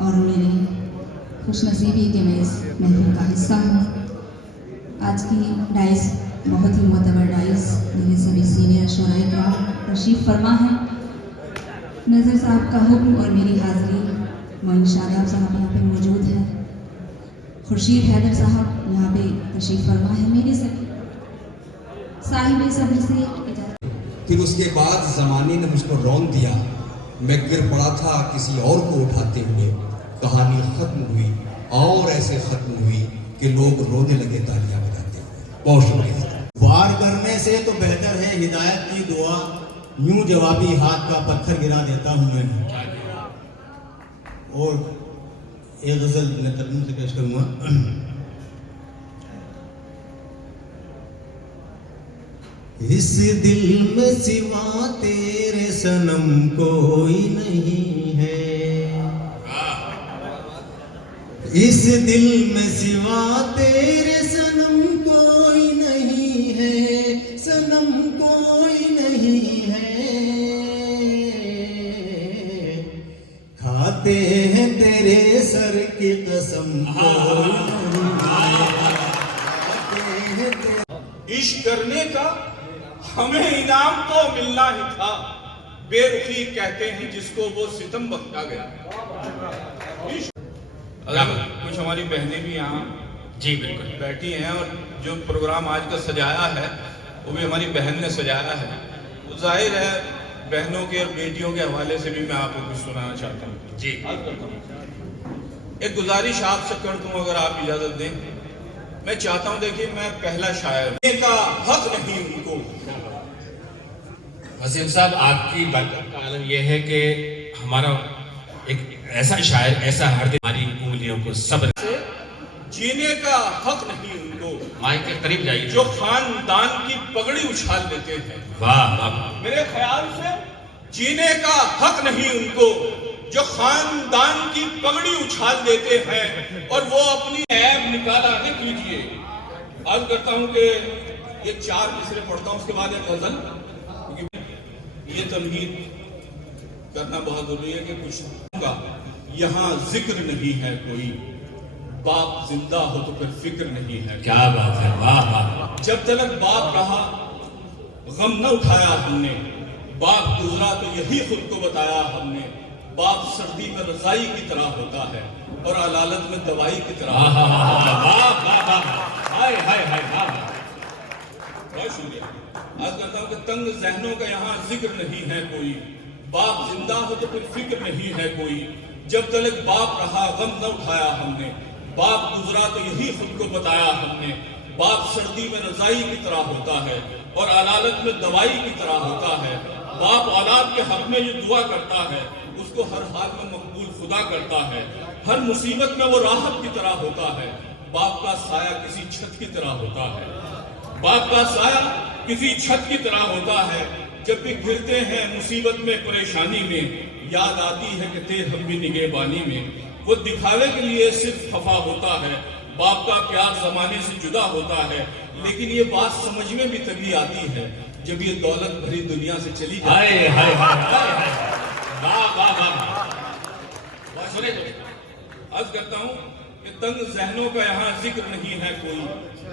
और मेरी खुशनसीबी कि मैं इस महफिल का हिस्सा हूँ। आज की डाइस बहुत ही मोतबर डाइस, मेरे सभी सीनियर शोराए किराम तशरीफ़ फरमा है। नज़र साहब का हुक्म और मेरी हाज़िरी, मोइन शादाब साहब यहाँ पे मौजूद हैं, खुर्शीद हैदर साहब यहाँ पे तशरीफ़ फरमा है। मेरे सभी साहिब सब्र से इजाज़त। फिर उसके बाद ज़माने ने मुझको रौंद दिया, मैं गिर पड़ा था किसी और को उठाते हुए। कहानी ख़त्म हुई और ऐसे ख़त्म हुई कि लोग रोने लगे तालियां बजाते हुए। बहुत शुक्रिया। वार करने से तो बेहतर है हिदायत की दुआ, यूं जवाबी हाथ का पत्थर गिरा देता हूं मैं। और एक गजल मैं तर्जुमे से पेश करूंगा। इस दिल में सिवा तेरे सनम कोई नहीं है, इस दिल में सिवा तेरे सनम कोई नहीं है, सनम कोई नहीं है। खाते हैं तेरे सर की कसम, इश्क करने का हमें इनाम तो मिलना ही था। बेरुखी कहते हैं जिसको वो सितम बख्शा गया। कुछ हमारी बहनें भी यहाँ जी बिल्कुल बैठी हैं और जो प्रोग्राम आज का सजाया है वो भी हमारी बहन ने सजाया है। तो जाहिर है बहनों के और बेटियों के हवाले से भी मैं आपको कुछ सुनाना चाहता हूँ। जी एक गुजारिश आपसे कर दूं अगर आप इजाजत दें। मैं चाहता हूं, देखिए मैं पहला शायर का हक नहीं उनको। वसीम साहब, आपकी बरकत का आलम यह है कि हमारा एक ऐसा शायर, ऐसा हर दिन हमारी उंगलियों को सब्र से जीने का हक नहीं उनको। माइक के करीब जाइए। जो खानदान की पगड़ी उछाल देते हैं, वाह वाह, मेरे ख्याल से जीने का हक नहीं उनको जो खानदान की पगड़ी उछाल देते हैं और वो अपनी ऐब निकाला न कीजिए। अर्ज करता हूं कि ये 4 मिसरे पढ़ता हूं, उसके बाद एक गजल, क्योंकि ये तमहीद करना बहुत जरूरी है कि कुछ यहाँ जिक्र नहीं है कोई, बाप जिंदा हो तो फिर फिक्र नहीं है। क्या बात है, वाह वाह। जब तक बाप रहा गम न उठाया हमने, बाप गुजरा तो यही खुद को बताया हमने। बाप सर्दी में रजाई की तरह होता है और अलालत में दवाई की तरह। बहुत शुक्रिया। आज कहता हूँ कि तंग जहनों का यहाँ जिक्र नहीं है कोई, बाप जिंदा हो तो फिर फिक्र नहीं है कोई। जब तक बाप रहा गम न उठाया हमने, बाप गुजरा तो यही खुद को बताया हमने। बाप सर्दी में रजाई की तरह होता है और अलालत में दवाई की तरह होता है। बाप औलाद के हक में जो दुआ करता है उसको हर हाल में मकबूल खुदा करता है। हर मुसीबत में वो राहत की तरह होता है। बाप का साया किसी छत की तरह होता है, बाप का साया किसी छत की तरह होता है। जब भी घिरते हैं मुसीबत में परेशानी में, याद आती है कि थे हम भी निगहबानी में। वो दिखावे के लिए सिर्फ खफा होता है, बाप का प्यार जमाने से जुदा होता है। लेकिन ये बात समझ में भी तभी आती है जब ये दौलत भरी दुनिया से चली जाए। अर्ज करता हूँ कि तंग जहनों का यहाँ जिक्र नहीं है कोई,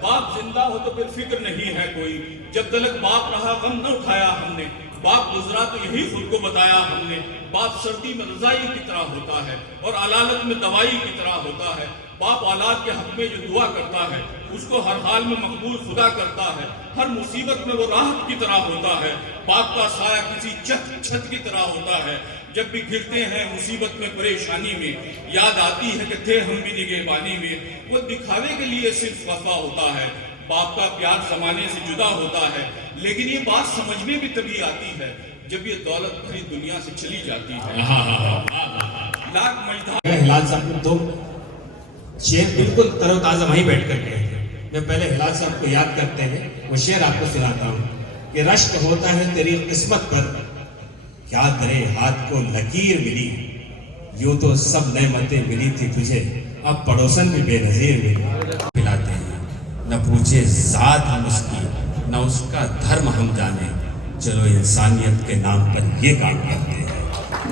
बाप जिंदा हो तो फिर फिक्र नहीं है कोई। जब तक बाप रहा गम न उठाया हमने, बाप गुजरा तो यही खुद को बताया हमने। बाप सर्दी में रजाई की तरह होता है और अलालत में दवाई की तरह होता है। बाप औलाद के हक में जो दुआ करता है उसको हर हाल में मकबूल खुदा करता है। हर मुसीबत में वो राहत की तरह होता है। बाप का साया किसी छत की तरह होता है। जब भी घिरते हैं मुसीबत में परेशानी में, याद आती है कि थे हम भी निगहबानी में। वो दिखावे के लिए सिर्फ वफा होता है, बाप का प्यार जमाने से जुदा होता है। लेकिन ये बात समझ में भी तभी आती है जब ये दौलत भरी दुनिया से चली जाती है। लाख मजदा हिलाल साहब तो शेर बिल्कुल तरोताजा वहीं बैठ कर गए थे। मैं पहले हिलाल साहब को याद करते हैं, वो शेर आपको सुनाता हूँ कि रश्क होता है तेरी किस्मत पर, क्या करे हाथ को लकीर मिली। यूं तो सब नेमतें मिली थी तुझे, अब पड़ोसन भी बेनजीर मिली। पिलाते हैं न पूछे जात हम उसकी, न उसका धर्म हम जाने। चलो इंसानियत के नाम पर ये काम करते हैं,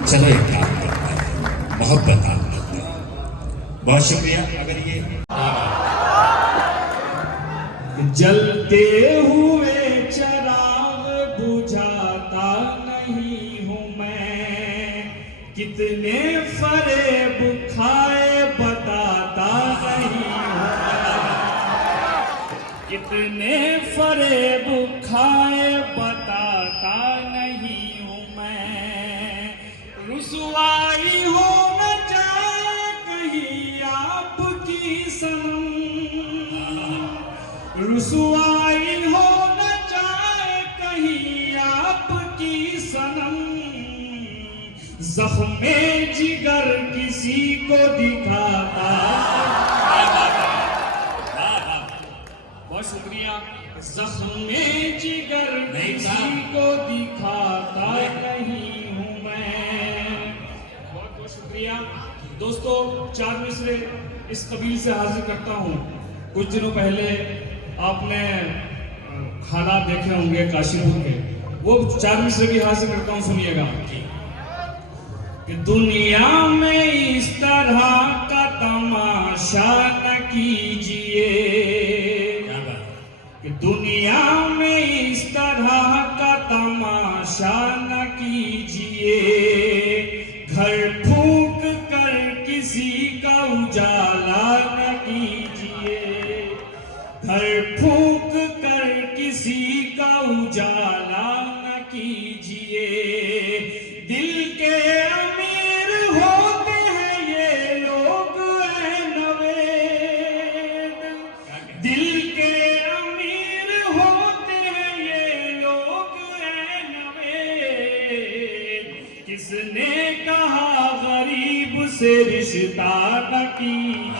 चलो ये काम करते हैं, मोहब्बत आम करते हैं। बहुत शुक्रिया। अगर ये जलते हुए चिराग बुझाता नहीं हूँ मैं, कितने फरेब खाए बताता नहीं हूँ मैं, कितने फरेब खाए बताता नहीं हूँ मैं। रुसवाई हो न जाए कहीं आपकी सनम, रुसवाई हो न जाए कहीं आपकी सनम, ज़ख्मे जिगर किसी को दिखाता। बहुत शुक्रिया। ज़ख्मे जिगर किसी को दिखाता नहीं हूँ मैं। बहुत बहुत शुक्रिया दोस्तों। 4 मिसरे इस कबील से हाजिर करता हूँ। कुछ दिनों पहले आपने हालात देखे होंगे काशीपुर के, वो 4 मिसरे भी हाजिर करता हूँ, सुनिएगा। कि दुनिया में इस तरह का तमाशा न कीजिए, कि दुनिया में इस तरह का तमाशा न कीजिए, घर फूंक कर किसी का उजाला न कीजिए, घर फूंक कर किसी का उजाला न कीजिए। दिल के अमीर होते हैं ये लोग ऐ नवेद, दिल के अमीर होते हैं ये लोग ऐ नवेद। किसने कहा गरीब से रिश्ता न कीजिए,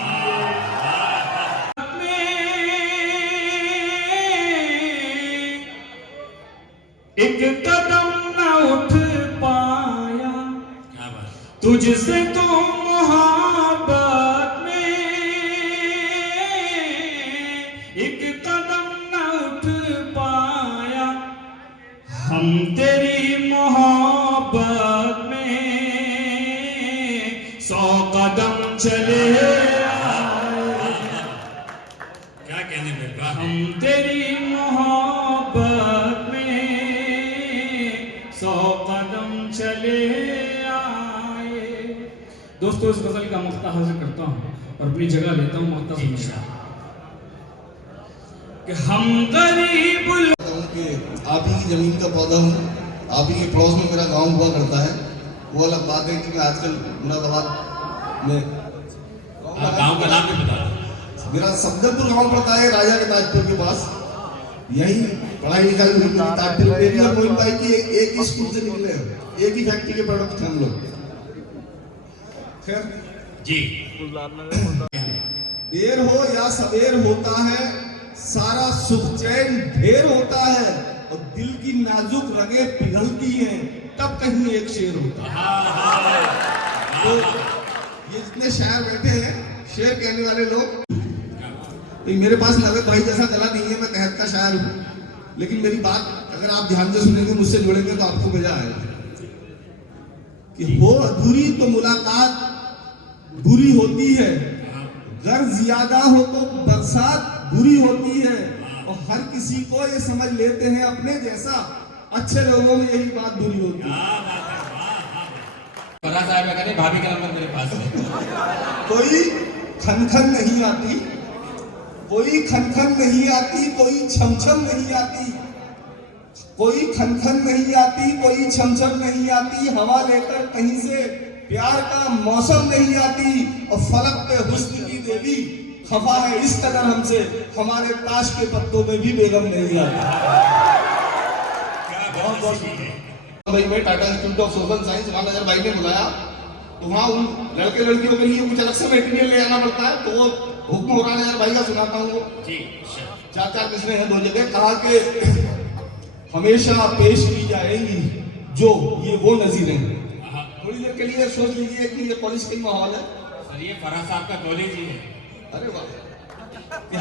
एक कदम न उठ पाया तुझसे तो मोहब्बत में, एक कदम न उठ पाया हम तेरी मोहब्बत में, 100 कदम चले आए। क्या कहने में, हम तेरी मोहब्बत में 100 कदम चले आए। दोस्तों इस गजल का मक्ता हाजिर करता हूँ और अपनी जगह लेता हूँ। मक्ता सुनिए कि हम गरीब कि आप ही की जमीन का पौधा हूँ, आप ही के पड़ोस में मेरा गांव हुआ करता है। वो अलग बात है कि मैं आजकल मुरादाबाद में गांव का नाम भी बता। मेरा सफदरपुर गांव पड़ता है, राजा के ताजपुर के पास। यही पढ़ाई लिखाई हुई ताजपुर में भी, और मोहित भाई की एक ही स्कूल से निकले हैं, एक ही फैक्ट्री के प्रोडक्ट थे हम लोग। खैर जी, देर हो या सवेर होता है, सारा सुख चैन ढेर होता है, और दिल की नाजुक रगें पिघलती हैं, तब कहीं एक शेर होता है। तो ये जितने शायर बैठे हैं, शेर कहने वाले लोग, तो मेरे पास नवेद भाई जैसा गला नहीं है, मैं तहत का शायर हूँ। लेकिन मेरी बात अगर आप ध्यान से सुनेंगे, मुझसे जुड़ेंगे तो आपको मजा आएगा। कि हो अधूरी तो मुलाकात बुरी होती है, गर्ज ज्यादा हो तो बरसात बुरी होती है, और हर किसी को ये समझ लेते हैं अपने जैसा, अच्छे लोगों में यही बात बुरी होती है। भाभी का नंबर मेरे पास है। कोई खनखन नहीं आती, कोई खनखन नहीं आती, कोई छमछम नहीं आती, कोई खनखन नहीं आती, कोई छमछम नहीं आती, हवा लेकर कहीं से प्यार का मौसम नहीं आती, और फलक पे हुस्न की देवी खफा है इस कदर हमसे, हमारे ताश के पत्तों में भी बेगम नहीं आती। बहुत बहुत भाई मैं Tata institute of social science, वहां नजर भाई ने बुलाया, तो वहां उन लड़के लड़कियों के लिए कुछ अलग से मटेरियल ले आना पड़ता है, तो वो हुक्म हो रहा है भाई का सुनाता हूँ। 4 मिसरे हैं 2 जगह। कहा कि हमेशा पेश की जाएंगी जो ये वो नजीरें हैं। थोड़ी देर के लिए सोच लीजिए कि ये कॉलेज का माहौल है। सर ये फराज साहब का कॉलेज ही है। अरे वाह। कि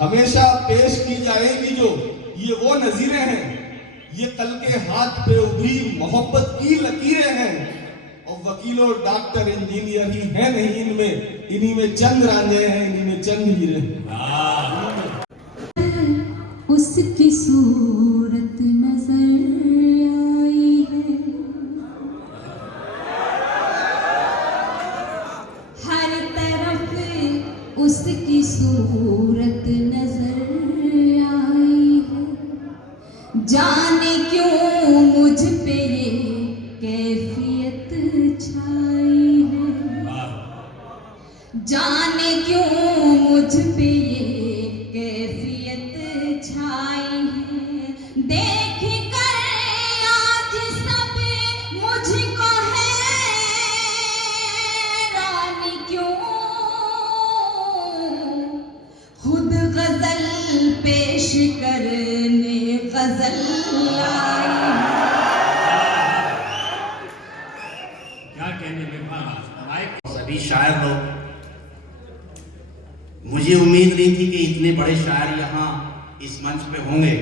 हमेशा पेश की जाएंगी जो ये वो नजीरें हैं, ये कल के हाथ पे उभरी मोहब्बत की लकीरें हैं, और वकीलों, डॉक्टर, इंजीनियर ही है नहीं इनमें, इन्हीं में चंद रांझे हैं, इन्हीं में चंद हीरे हैं। उसकी सूरत नजर आई है, हर तरफ उसकी सूरत नजर आई है। जाने क्यों मुझ पे ये कैफियत छाई है, जाने क्यों मुझ पे ये कैफियत छाई है। देख कर आज सब मुझको हैरान क्यों, खुद गजल पेश करने गजल लाई। क्या कहने में सभी शायर लोग, मुझे उम्मीद नहीं थी कि इतने बड़े शायर यहाँ इस मंच पे होंगे।